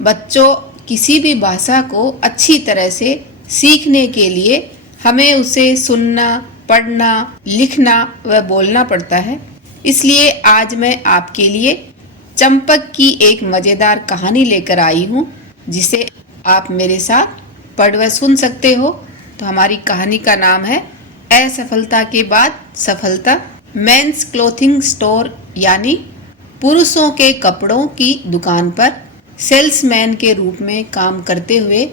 बच्चों, किसी भी भाषा को अच्छी तरह से सीखने के लिए हमें उसे सुनना, पढ़ना, लिखना व बोलना पड़ता है। इसलिए आज मैं आपके लिए चंपक की एक मजेदार कहानी लेकर आई हूँ, जिसे आप मेरे साथ पढ़ व सुन सकते हो। तो हमारी कहानी का नाम है असफलता के बाद सफलता। मेंस क्लोथिंग स्टोर यानी पुरुषों के कपड़ों की दुकान पर सेल्समैन के रूप में काम करते हुए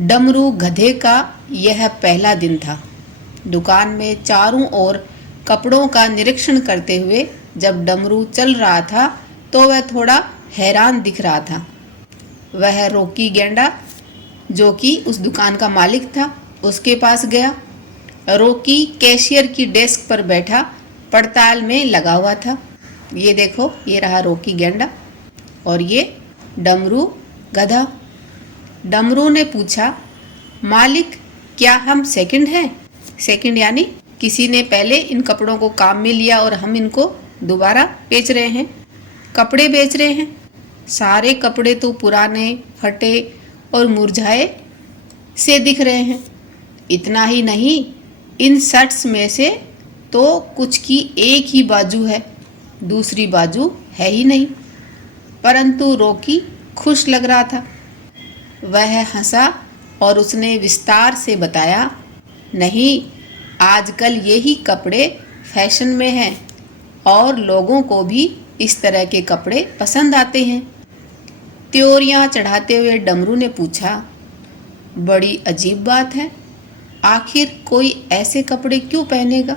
डमरू गधे का यह पहला दिन था। दुकान में चारों ओर कपड़ों का निरीक्षण करते हुए जब डमरू चल रहा था तो वह थोड़ा हैरान दिख रहा था। वह रॉकी गेंडा, जो कि उस दुकान का मालिक था, उसके पास गया। रॉकी कैशियर की डेस्क पर बैठा पड़ताल में लगा हुआ था। ये देखो, ये रहा रॉकी गेंडा और ये डमरू गधा। डमरू ने पूछा, मालिक, क्या हम सेकंड हैं? सेकंड यानी किसी ने पहले इन कपड़ों को काम में लिया और हम इनको दोबारा बेच रहे हैं, कपड़े बेच रहे हैं। सारे कपड़े तो पुराने, फटे और मुरझाए से दिख रहे हैं। इतना ही नहीं, इन शर्ट्स में से तो कुछ की एक ही बाजू है, दूसरी बाजू है ही नहीं। परंतु रॉकी खुश लग रहा था। वह हंसा और उसने विस्तार से बताया, नहीं, आजकल यही कपड़े फैशन में हैं और लोगों को भी इस तरह के कपड़े पसंद आते हैं। त्योरियां चढ़ाते हुए डमरू ने पूछा, बड़ी अजीब बात है, आखिर कोई ऐसे कपड़े क्यों पहनेगा?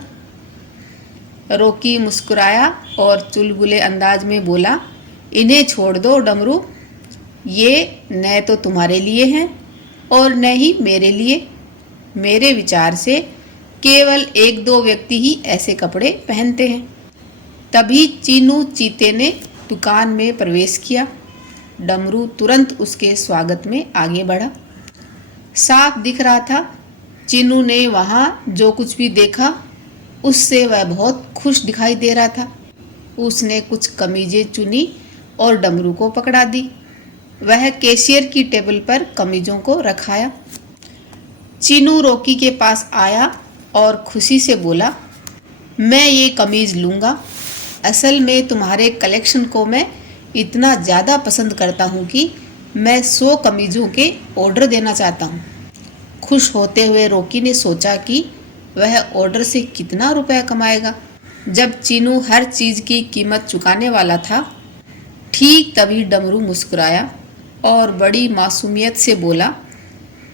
रॉकी मुस्कुराया और चुलबुले अंदाज में बोला, इन्हें छोड़ दो डमरू, ये न तो तुम्हारे लिए हैं और न ही मेरे लिए। मेरे विचार से केवल एक दो व्यक्ति ही ऐसे कपड़े पहनते हैं। तभी चीनू चीते ने दुकान में प्रवेश किया। डमरू तुरंत उसके स्वागत में आगे बढ़ा। साफ दिख रहा था, चीनू ने वहाँ जो कुछ भी देखा उससे वह बहुत खुश दिखाई दे रहा था। उसने कुछ कमीजें चुनी और डमरू को पकड़ा दी। वह कैशियर की टेबल पर कमीजों को रखाया। चीनू रॉकी के पास आया और खुशी से बोला, मैं ये कमीज लूँगा। असल में तुम्हारे कलेक्शन को मैं इतना ज़्यादा पसंद करता हूँ कि मैं 100 कमीजों के ऑर्डर देना चाहता हूँ। खुश होते हुए रॉकी ने सोचा कि वह ऑर्डर से कितना रुपया कमाएगा। जब चीनू हर चीज़ की कीमत चुकाने वाला था, ठीक तभी डमरू मुस्कुराया और बड़ी मासूमियत से बोला,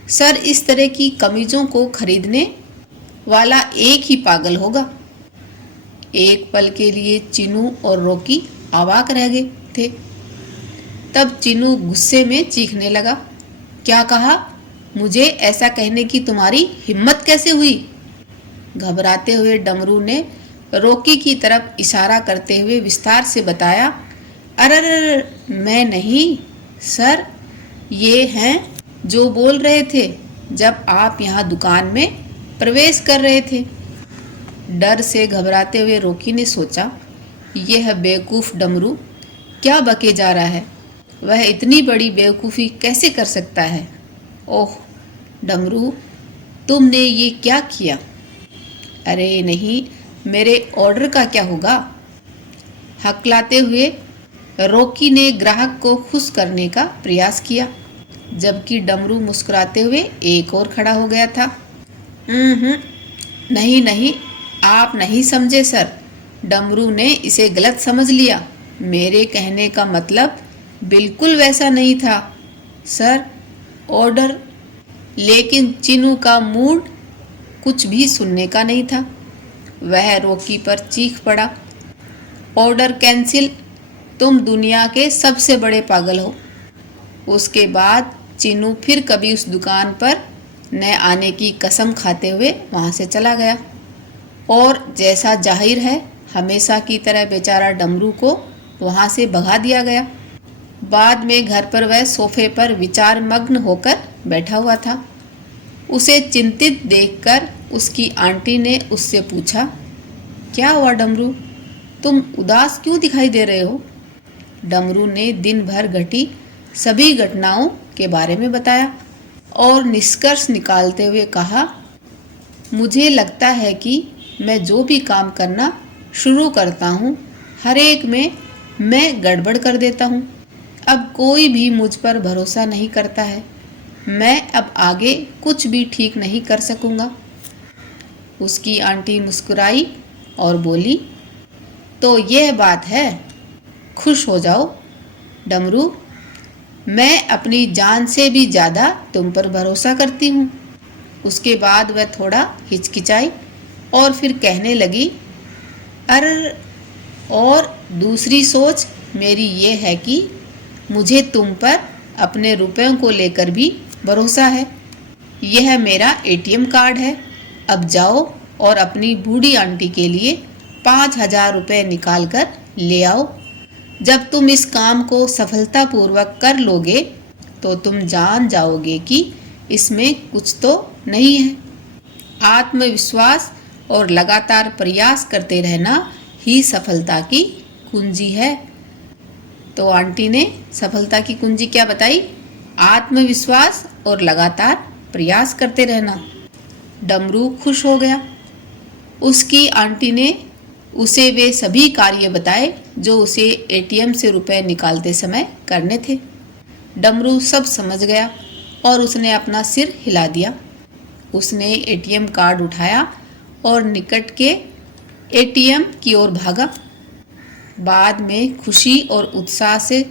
सर, इस तरह की कमीजों को खरीदने वाला एक ही पागल होगा। एक पल के लिए चीनू और रॉकी अवाक रह गए थे। तब चीनू गुस्से में चीखने लगा, क्या कहा? मुझे ऐसा कहने की तुम्हारी हिम्मत कैसे हुई? घबराते हुए डमरू ने रॉकी की तरफ इशारा करते हुए विस्तार से बताया, अरे मैं नहीं सर, ये हैं जो बोल रहे थे जब आप यहाँ दुकान में प्रवेश कर रहे थे। डर से घबराते हुए रॉकी ने सोचा, यह बेवकूफ़ डमरू क्या बके जा रहा है? वह इतनी बड़ी बेवकूफ़ी कैसे कर सकता है? ओह डमरू, तुमने ये क्या किया? अरे नहीं, मेरे ऑर्डर का क्या होगा? हकलाते हुए रॉकी ने ग्राहक को खुश करने का प्रयास किया, जबकि डमरू मुस्कुराते हुए एक और खड़ा हो गया था। नहीं नहीं, आप नहीं समझे सर, डमरू ने इसे गलत समझ लिया। मेरे कहने का मतलब बिल्कुल वैसा नहीं था सर, ऑर्डर। लेकिन चीनू का मूड कुछ भी सुनने का नहीं था। वह रॉकी पर चीख पड़ा, ऑर्डर कैंसिल, तुम दुनिया के सबसे बड़े पागल हो। उसके बाद चीनू फिर कभी उस दुकान पर न आने की कसम खाते हुए वहाँ से चला गया और जैसा जाहिर है हमेशा की तरह बेचारा डमरू को वहाँ से भगा दिया गया। बाद में घर पर वह सोफे पर विचार मग्न होकर बैठा हुआ था। उसे चिंतित देखकर उसकी आंटी ने उससे पूछा, क्या हुआ डमरू, तुम उदास क्यों दिखाई दे रहे हो? डमरू ने दिन भर घटी सभी घटनाओं के बारे में बताया और निष्कर्ष निकालते हुए कहा, मुझे लगता है कि मैं जो भी काम करना शुरू करता हूँ, हर एक में मैं गड़बड़ कर देता हूँ। अब कोई भी मुझ पर भरोसा नहीं करता है। मैं अब आगे कुछ भी ठीक नहीं कर सकूँगा। उसकी आंटी मुस्कुराई और बोली, तो यह बात है, खुश हो जाओ डमरू, मैं अपनी जान से भी ज़्यादा तुम पर भरोसा करती हूँ। उसके बाद वह थोड़ा हिचकिचाई और फिर कहने लगी, अरे, और दूसरी सोच मेरी ये है कि मुझे तुम पर अपने रुपयों को लेकर भी भरोसा है। यह मेरा एटीएम कार्ड है। अब जाओ और अपनी बूढ़ी आंटी के लिए 5,000 रुपये निकाल कर ले आओ। जब तुम इस काम को सफलतापूर्वक कर लोगे तो तुम जान जाओगे कि इसमें कुछ तो नहीं है। आत्मविश्वास और लगातार प्रयास करते रहना ही सफलता की कुंजी है। तो आंटी ने सफलता की कुंजी क्या बताई? आत्मविश्वास और लगातार प्रयास करते रहना। डमरू खुश हो गया। उसकी आंटी ने उसे वे सभी कार्य बताए जो उसे एटीएम से रुपए निकालते समय करने थे। डमरू सब समझ गया और उसने अपना सिर हिला दिया। उसने एटीएम कार्ड उठाया और निकट के एटीएम की ओर भागा। बाद में खुशी और उत्साह से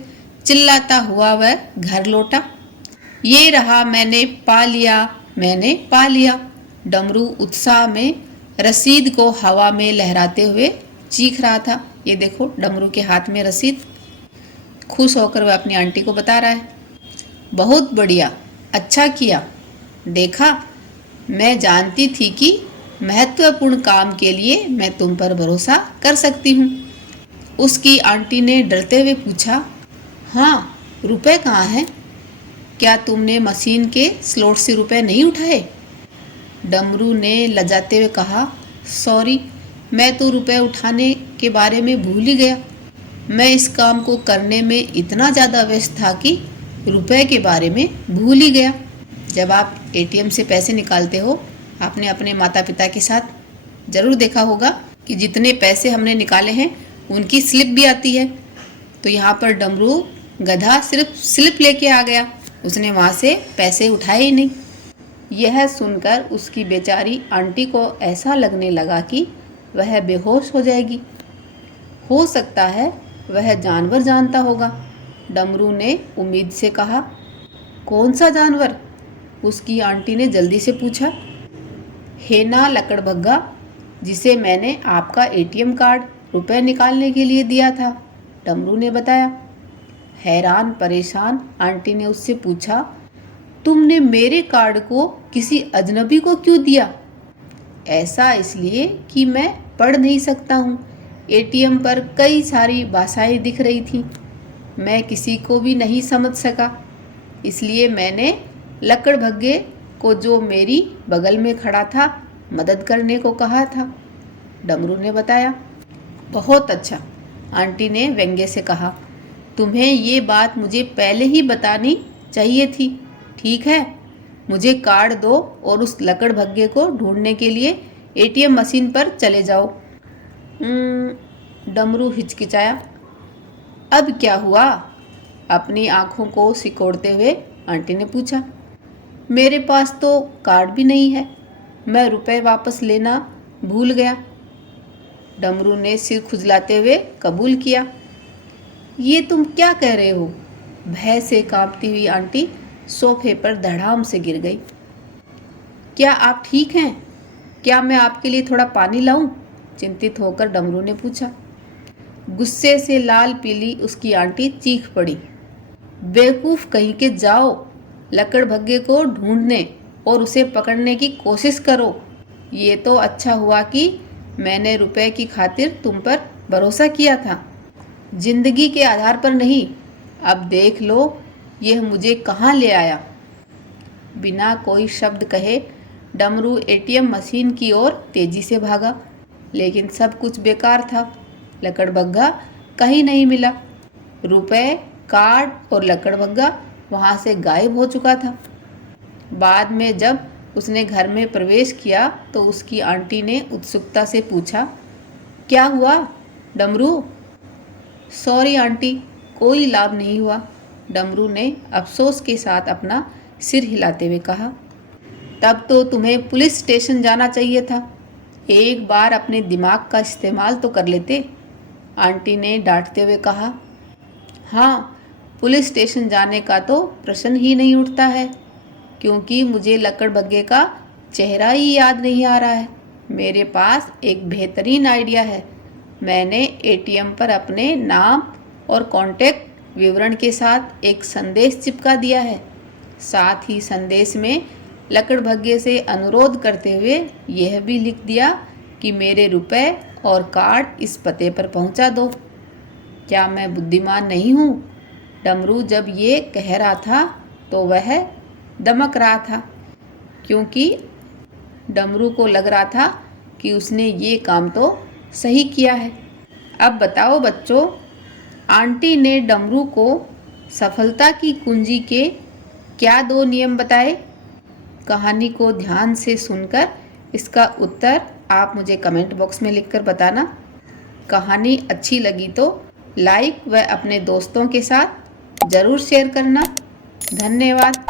चिल्लाता हुआ वह घर लौटा। ये रहा, मैंने पा लिया, मैंने पा लिया। डमरू उत्साह में रसीद को हवा में लहराते हुए चीख रहा था। ये देखो, डमरू के हाथ में रसीद। खुश होकर वह अपनी आंटी को बता रहा है, बहुत बढ़िया, अच्छा किया। देखा, मैं जानती थी कि महत्वपूर्ण काम के लिए मैं तुम पर भरोसा कर सकती हूँ। उसकी आंटी ने डरते हुए पूछा, हाँ, रुपए कहाँ हैं? क्या तुमने मशीन के स्लॉट से रुपए नहीं उठाए? डमरू ने लजाते हुए कहा, सॉरी, मैं तो रुपए उठाने के बारे में भूल ही गया। मैं इस काम को करने में इतना ज़्यादा व्यस्त था कि रुपए के बारे में भूल ही गया। जब आप एटीएम से पैसे निकालते हो, आपने अपने माता पिता के साथ ज़रूर देखा होगा कि जितने पैसे हमने निकाले हैं उनकी स्लिप भी आती है। तो यहाँ पर डमरू गधा सिर्फ स्लिप लेके आ गया, उसने वहाँ से पैसे उठाए ही नहीं। यह सुनकर उसकी बेचारी आंटी को ऐसा लगने लगा कि वह बेहोश हो जाएगी। हो सकता है वह जानवर जानता होगा। डमरू ने उम्मीद से कहा, कौन सा जानवर? उसकी आंटी ने जल्दी से पूछा। हेना लकड़बग्गा, जिसे मैंने आपका एटीएम कार्ड रुपए निकालने के लिए दिया था, डमरू ने बताया। हैरान परेशान आंटी ने उससे पूछा, तुमने मेरे कार्ड को किसी अजनबी को क्यों दिया? ऐसा इसलिए कि मैं पढ़ नहीं सकता हूँ। एटीएम पर कई सारी भाषाएं दिख रही थी, मैं किसी को भी नहीं समझ सका, इसलिए मैंने लकड़बग्गे को, जो मेरी बगल में खड़ा था, मदद करने को कहा था, डमरू ने बताया। बहुत अच्छा, आंटी ने व्यंग्य से कहा, तुम्हें ये बात मुझे पहले ही बतानी चाहिए थी। ठीक है, मुझे कार्ड दो और उस लकड़बग्गे को ढूंढने के लिए एटीएम मशीन पर चले जाओ। डमरू हिचकिचाया। अब क्या हुआ? अपनी आंखों को सिकोड़ते हुए आंटी ने पूछा। मेरे पास तो कार्ड भी नहीं है, मैं रुपए वापस लेना भूल गया, डमरू ने सिर खुजलाते हुए कबूल किया। ये तुम क्या कह रहे हो? भय से कांपती हुई आंटी सोफे पर धड़ाम से गिर गई। क्या आप ठीक हैं? क्या मैं आपके लिए थोड़ा पानी लाऊं? चिंतित होकर डमरू ने पूछा। गुस्से से लाल पीली उसकी आंटी चीख पड़ी। बेवकूफ कहीं के, जाओ लकड़बग्गे को ढूंढने और उसे पकड़ने की कोशिश करो। ये तो अच्छा हुआ कि मैंने रुपए की खातिर तुम पर भरोसा किया था, जिंदगी के आधार पर नहीं। अब देख लो यह मुझे कहाँ ले आया। बिना कोई शब्द कहे डमरू एटीएम मशीन की ओर तेजी से भागा, लेकिन सब कुछ बेकार था। लकड़बग्गा कहीं नहीं मिला। रुपए कार्ड और लकड़बग्गा वहाँ से गायब हो चुका था। बाद में जब उसने घर में प्रवेश किया तो उसकी आंटी ने उत्सुकता से पूछा, क्या हुआ डमरू? सॉरी आंटी, कोई लाभ नहीं हुआ, डमरू ने अफसोस के साथ अपना सिर हिलाते हुए कहा। तब तो तुम्हें पुलिस स्टेशन जाना चाहिए था, एक बार अपने दिमाग का इस्तेमाल तो कर लेते, आंटी ने डांटते हुए कहा। हाँ, पुलिस स्टेशन जाने का तो प्रश्न ही नहीं उठता है, क्योंकि मुझे लकड़बग्गे का चेहरा ही याद नहीं आ रहा है। मेरे पास एक बेहतरीन आइडिया है। मैंने एटीएम पर अपने नाम और कॉन्टैक्ट विवरण के साथ एक संदेश चिपका दिया है। साथ ही संदेश में लकड़बग्गे से अनुरोध करते हुए यह भी लिख दिया कि मेरे रुपए और कार्ड इस पते पर पहुंचा दो। क्या मैं बुद्धिमान नहीं हूँ? डमरू जब ये कह रहा था तो वह दमक रहा था, क्योंकि डमरू को लग रहा था कि उसने ये काम तो सही किया है। अब बताओ बच्चों, आंटी ने डमरू को सफलता की कुंजी के क्या 2 नियम बताए? कहानी को ध्यान से सुनकर इसका उत्तर आप मुझे कमेंट बॉक्स में लिखकर बताना। कहानी अच्छी लगी तो लाइक व अपने दोस्तों के साथ ज़रूर शेयर करना। धन्यवाद।